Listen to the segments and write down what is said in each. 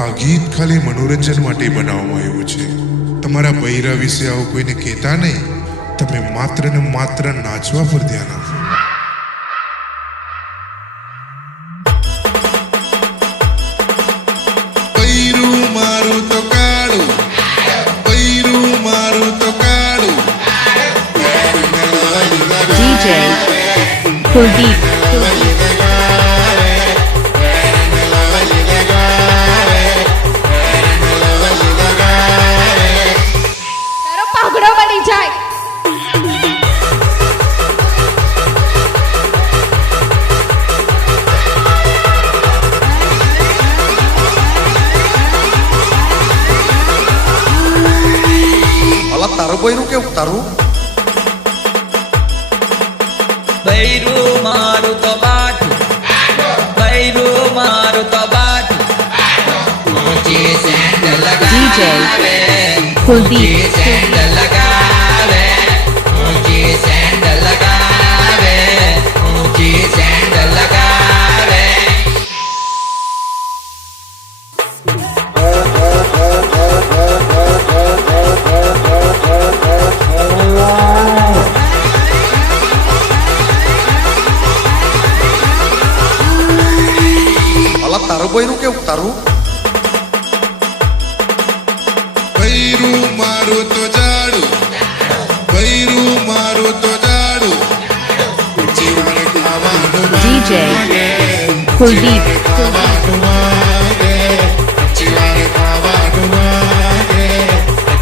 આ ગીત ખાલી મનોરંજન માટે બનાવવામાં આવ્યું છે. તમારા બૈરા વિશે આવું કોઈને કહેતા નહીં. તમે માત્ર ને માત્ર નાચવા પર ધ્યાન આપો. બૈરું મારું તો કાળું, બૈરું મારું તો કાળું. DJ Kuldeep. તારો પાઘડો બની જાય. અલા તારું બૈરું કેવું તારું? બૈરું મારું તો બાઠું, બૈરું મારું તો બાઠું. ઊંચી સેન્ડલ લગાવે, Kuldeep. સેન્ડલ લગાવે, ઊંચી સેન્ડલ લગાવે, ઊંચી સેન્ડલ લગાવે. અલા તારું બૈરું કેવું તારું? બૈરું મારું તો જાડું, બૈરું મારું તો જાડું. જીવન ખાવાનું DJ Kuldeep. ખાવાનું માંગે, જીવન ખાવાનું માંગે,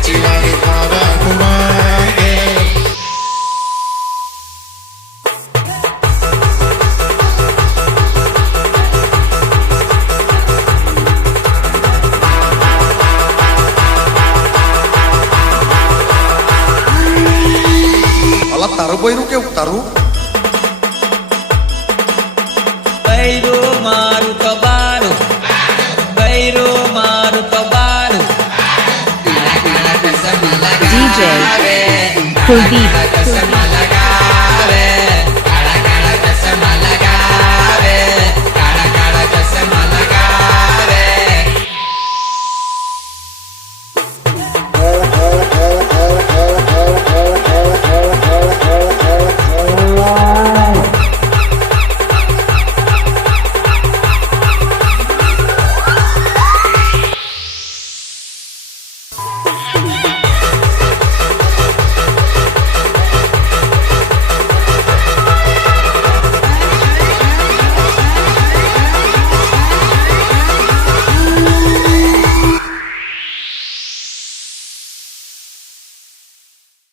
જીવન ખાવાનું માંગે. અલા તારું બૈરું કેવું તારું? બૈરું મારું તો બારું, બૈરું મારું તો બારું. DJ Kuldeep.